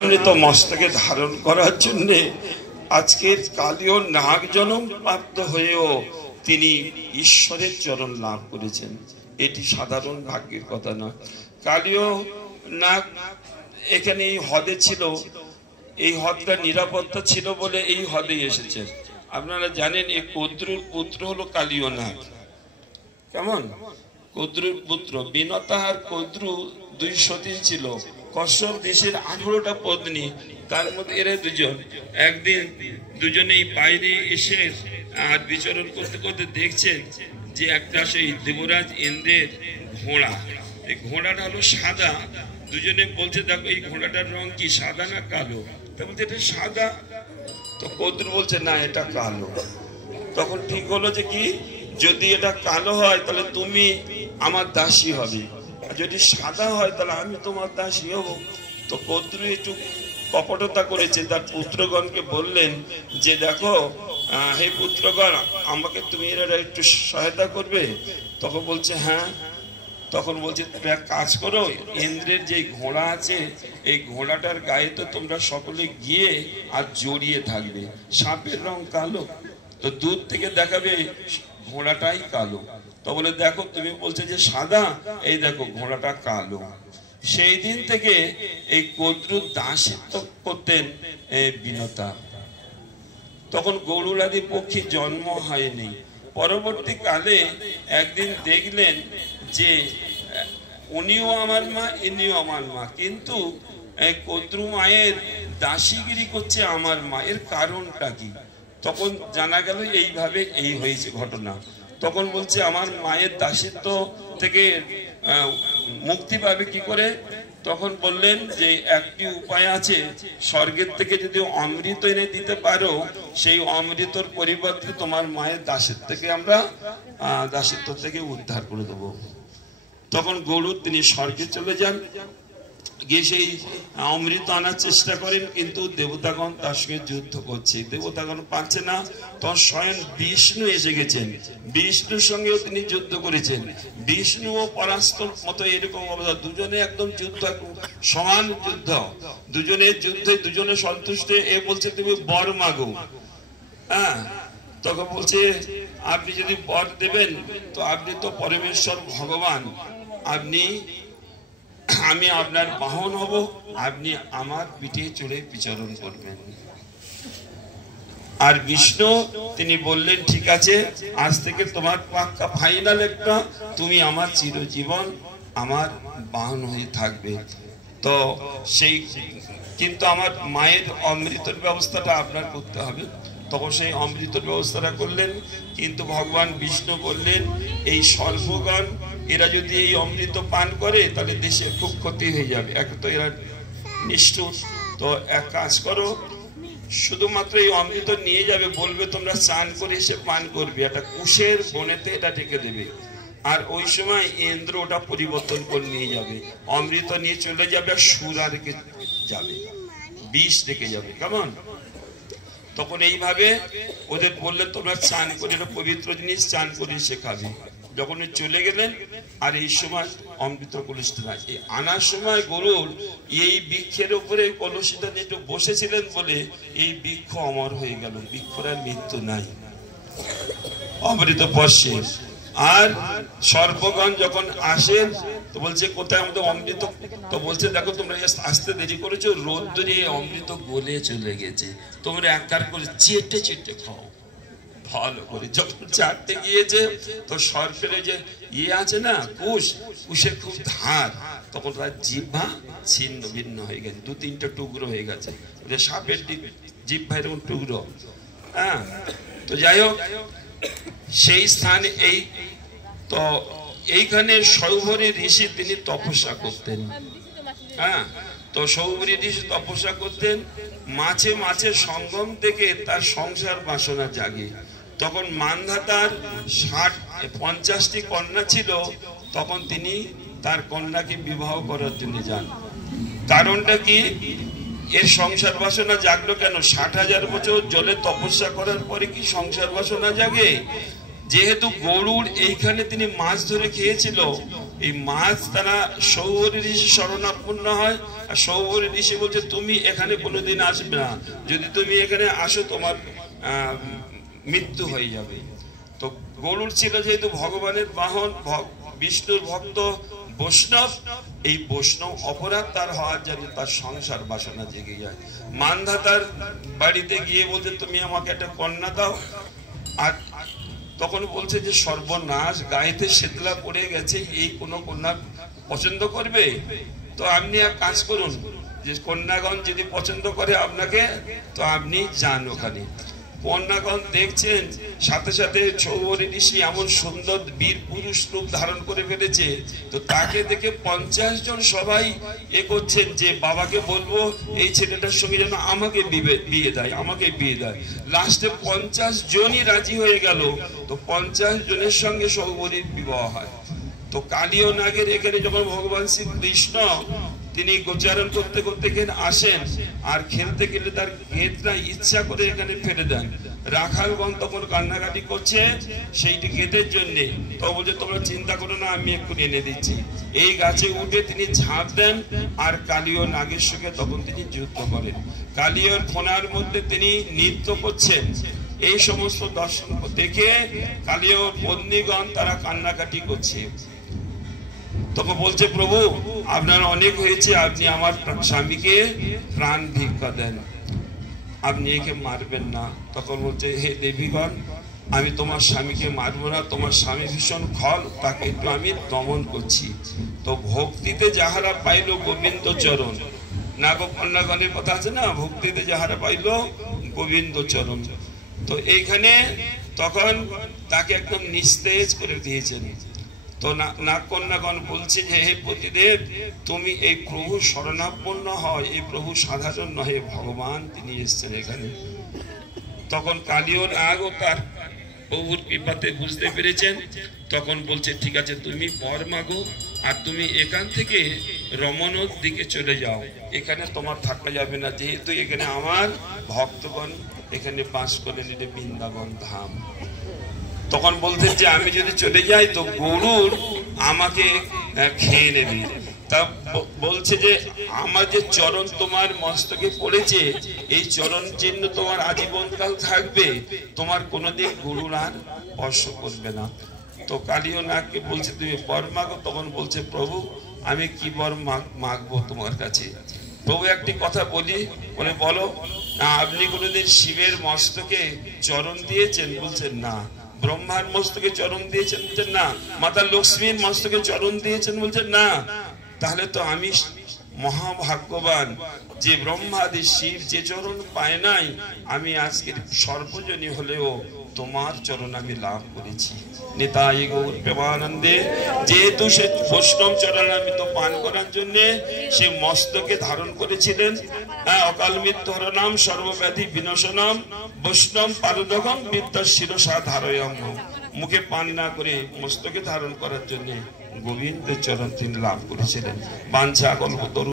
তো মস্তকে ধারণ করার জন্য আজকের কালীয় নাগ জন্ম প্রাপ্ত হয়েও তিনি ঈশ্বরের চরণ লাভ করেছেন। এটি সাধারণ ভাগ্যের কথা নয়। কালীয় নাগ এখানে এই হ্রদে ছিল, এই হ্রদটা নিরাপত্তা ছিল বলে এই হ্রদে এসেছেন। আপনারা জানেন এই কদ্রুর পুত্র হলো কালীয় নাগ। কেমন? কদ্রুর পুত্র বিনতা আর কদ্রু দুই সতী ছিল। কশ্যপ দেশের 18টা পত্নী, তার মধ্যে এরা দুজন একদিন দুজনেই বাইরে এসে আর বিচরণ করতে করতে দেখছেন যে একটা সেই দেবরাজ ইন্দ্রের ঘোড়া, এই ঘোড়াটা হলো সাদা। দুজনে বলছে দেখো এই ঘোড়াটার রং কি, সাদা না কালো? তা বলছে এটা সাদা। তো কদ্রু বলছে না এটা কালো। তখন ঠিক হলো যে কি, যদি এটা কালো হয় তাহলে তুমি আমার দাসী হবে, যদি সাদা হয় তাহলে আমি তোমার দাসী হব। তো কদ্রু একটু কপটতা করেছে, তার পুত্রগণকে বললেন যে দেখো হে পুত্রগণ, আমাকে তুমি এরা একটু সহায়তা করবে? তখন বলছে হ্যাঁ। তখন বলছে তুমি এক কাজ করো, ইন্দ্রের যে ঘোড়া আছে এই ঘোড়াটার গায়ে তো তোমরা সকলে গিয়ে আর জড়িয়ে থাকবে। সাপের রং কালো, তো দূর থেকে দেখাবে ঘোড়াটাই কালো। তো বলে দেখো তুমি বলছে যে সাদা, এই দেখো ঘোড়াটা কালো। সেই দিন থেকে এই কদ্রু দাসিত্ব করতেন বিনতা। তখন গরুরাদি পক্ষী জন্ম হয়নি। পরবর্তীকালে একদিন দেখলেন যে উনিও আমার মা, ইনিও আমার মা, কিন্তু কদ্রু মায়ের দাসীগিরি করছে আমার মা, এর কারণটা কি? তখন জানা গেল এইভাবে এই হয়েছে ঘটনা। তখন বলছে আমার মায়ের দাসিত্ব থেকে মুক্তি পাবে কি করে? তখন বললেন যে একটি উপায় আছে, স্বর্গের থেকে যদি অমৃত এনে দিতে পারো, সেই অমৃতর পরিবর্তে তোমার মায়ের দাসিত্ব থেকে উদ্ধার করে দেবো। তখন গরু তিনি স্বর্গে চলে যান, গিয়ে সেই অমৃত আনার চেষ্টা করেন, কিন্তু দেবতাগণ তার সঙ্গে যুদ্ধ করছে, দেবতাগণ পাচ্ছে না। তখন স্বয়ং বিষ্ণু এসে গেছেন, বিষ্ণুর সঙ্গেও তিনি যুদ্ধ করেছেন। বিষ্ণু ও পরাস্ত মতো এরকম অবস্থা, দুজনে একদম যুদ্ধ, সমান যুদ্ধ, দুজনের যুদ্ধে দুজনে সন্তুষ্ট। এ বলছে তুমি বর মাগো। হ্যাঁ, তখন বলছে আপনি যদি বর দেবেন তো আপনি তো পরমেশ্বর ভগবান, আমি আপনার বাহন হব, আপনি আমার পিঠে চড়ে বিচরণ করবেন। আর বিষ্ণু তিনি বললেন ঠিক আছে, আজ থেকে তোমার পাক্কা ফাইনাল একটা, তুমি আমার চিরজীবন আমার বাহন হয়ে থাকবে। তো সেই কিন্তু আমার মায়ের অমৃতের ব্যবস্থাটা আপনার করতে হবে। তখন সেই অমৃতের ব্যবস্থাটা করলেন, কিন্তু ভগবান বিষ্ণু বললেন এই সর্বগণ এরা যদি এই অমৃত পান করে তাহলে দেশে খুব ক্ষতি হয়ে যাবে, এক তো এরা নিষ্ঠুর। তো এক কাজ করো, শুধুমাত্র এই অমৃত নিয়ে যাবে, বলবে তোমরা চান করে এসে পান করবে, একটা কুশের বনেতে এটা রেখে দেবে। আর ওই সময় ইন্দ্র ওটা পরিবর্তন করে নিয়ে যাবে, অমৃত নিয়ে চলে যাবে, আর সুরা রেখে যাবে, বিষ রেখে যাবে। কেমন? তখন এইভাবে ওদের বললেন তোমরা চান করে, পবিত্র জিনিস, চান করে শেখাবে। যখন চলে গেলেন, আর এই সময় অমৃত কলসিটা আনার সময় গরুর এই বৃক্ষের উপরে কলসিটা নিয়ে একটু বসেছিলেন বলে এই বৃক্ষ অমর হয়ে গেল, বৃক্ষর মৃত্যু নাই, অমৃত পর্ষে। আর সর্পগণ যখন আসেন তো বলছে কোথায় আমাদের অমৃত? তো বলছে দেখো তোমরা আসতে দেরি করেছো, রোদ্দুরে অমৃত গলে চলে গেছে, তোমরা এক কার করে চেটে চেটে খাও ভালো করে। যখন চাটতে গিয়েছে তো সর্পের যে আছে না কুশের খুব ধার, তখন তার জিহ্বা ছিন্ন ভিন্ন হয়ে গেছে, 2-3টা টুকরো হয়ে গেছে, সাপের জিহ্বা এরকম টুকরো। হ্যাঁ, তো যাই হোক সেই স্থানে তো এইখানে সৌভরী ঋষি তিনি তপস্যা করতেন। হ্যাঁ, তো সৌভরী ঋষি তপস্যা করতেন, মাঝে মাঝে সঙ্গম থেকে তার সংসার বাসনা জাগে। তখন মান্ধাতার 50টি কন্যা ছিল, তখন তিনি তার কন্যাকে বিবাহ করার জন্য যান। কারণটা কি? এর সংসার বাসনা জাগলো কেন? 60,000 বছর জলে তপস্যা করার পরে কি সংসার বাসনা জাগে? যেহেতু গরুর এইখানে তিনি মাছ ধরে খেয়েছিল, এই মাছ তারা সৌবরী ঋষি শরণাপন্ন হয়, আর সৌবরী ঋষি বলছে তুমি এখানে কোনোদিন আসবে না, যদি তুমি এখানে আসো তোমার মৃত্যু হয়ে যাবে। তো গরুড় ছিল যেহেতু ভগবানের বাহন, বিষ্ণুর ভক্ত, বৈষ্ণব, এই বৈষ্ণব অপরাধ তার হওয়ার জন্য তার সংসার বাসনা জেগে যায়। মানধাতার বাড়িতে গিয়ে বলছে তুমি আমাকে একটা কন্যা দাও, আর তখন বলছে যে সর্বনাশ, গায়েতে শীতলা পড়ে গেছে, এই কোনো কন্যা পছন্দ করবে? তো আপনি এক কাজ করুন, যে কন্যাগণ যদি পছন্দ করে আপনাকে, তো আপনি যান ওখানে। কন্যাগণ দেখছেন সাথে সাথে সৌবরী ঋষি এমন সুন্দর বীর পুরুষ রূপ ধারণ করে ফেলেছে, তো তাকে দেখে 50 জন সবাই এ করছেন যে বাবাকে বলবো এই ছেলেটার সঙ্গে যেন আমাকে বিয়ে দেয়, আমাকে বিয়ে দেয়। লাস্টে 50 জনই রাজি হয়ে গেল, তো 50 জনের সঙ্গে সৌবরীর বিবাহ হয়। তো কালীয় নাগের এখানে যখন ভগবান শ্রীকৃষ্ণ তিনি গোচারণ করতে করতে এখানে আসেন, আর খেলতে গেলে তার গেটটা ইচ্ছা করে এখানে ফেলে দেন। রাখালগণ তখন কান্নাকাটি করছে সেইটি গেটের জন্য, তো বলছে তোমরা চিন্তা করো না, আমি একটু এনে দিচ্ছি। এই গাছে উঠে তিনি ঝাঁপ দেন, আর কালীয় নাগের সঙ্গে তখন তিনি যুদ্ধ করেন। কালীয়র ফোনার মধ্যে তিনি নৃত্য করছেন। এই সমস্ত দর্শন দেখে কালীয় পত্নীগণ তারা কান্নাকাটি করছে। তখন বলছে প্রভু আপনার অনেক হয়েছে, আপনি আমার স্বামীকে প্রাণ ভিক্ষা দেন, আপনি একে মারবেন না। তখন বলছে হে দেবীগণ, আমি তোমার স্বামীকে মারবো না, তোমার স্বামী ভীষণ খল, তাকে একটু আমি দমন করছি। তো ভক্তিতে যাহারা পাইল গোবিন্দ চরণ, নাগকন্যাগণের কথা আছে না, ভক্তিতে যাহারা পাইল গোবিন্দ চরণ, তো এইখানে তখন তাকে একদম নিস্তেজ করে দিয়েছেন। তো নাগকন্যাগণ বলছে যে হে পতিদেব, তুমি এই প্রভু শরণাপন্ন হয়, এই প্রভু সাধারণ নহে, ভগবান তিনি এসছেন এখানে। তখন কালীয় নাগ ও তার প্রভুর কৃপাতে বুঝতে পেরেছেন, তখন বলছে ঠিক আছে তুমি বর মাগো, আর তুমি এখান থেকে রমণর দিকে চলে যাও, এখানে তোমার থাকা যাবে না, যেহেতু এখানে আমার ভক্তগণ এখানে বাস করে নিলে বৃন্দাবন ধাম। তখন বলতেন যে আমি যদি চলে যাই তো গরুর আমাকে খেয়ে নেবে। তা বলছে যে আমার যে চরণ তোমার মস্তকে পড়েছে, এই চরণ চিহ্ন তোমার আজীবনকাল থাকবে, তোমার কোনোদিন গরুর আর স্পর্শ করবে না। তো কালীয় নাগকে বলছে তুমি বর মাগো। তখন বলছে প্রভু আমি কি বর মাগবো তোমার কাছে? প্রভু একটি কথা বলি, বলে বলো। আপনি কোনোদিন শিবের মস্তকে চরণ দিয়েছেন? বলছেন না। ব্রহ্মার মস্তকে চরণ দিয়েছেন? বলছেন না। মাতা লক্ষ্মীর মস্তকে চরণ দিয়েছেন? বলছেন না। তাহলে তো আমি মহাভাগ্যবান যে ব্রহ্মাদি শিব যে চরণ পায় নাই, আমি আজকের সর্বজনী হলেও তোমার চরণ আমি লাভ করেছি। নিতাই গৌর প্রেমানন্দে। যেহেতু সে বৈষ্ণব চরণ আমি তো পান করার জন্য সে মস্তকে ধারণ করেছিলেন। অকাল মৃত্যু হরনাম সর্বব্যাধি বিনাশনাম বৈষ্ণব পারদগম বিদ্যা শিরসা ধারয়ম। মুখে পান না করে মস্তকে ধারণ করার জন্য গোবিন্দের চরণ তিনি লাভ করেছিলেন। বাঞ্ছা কল্পতরু।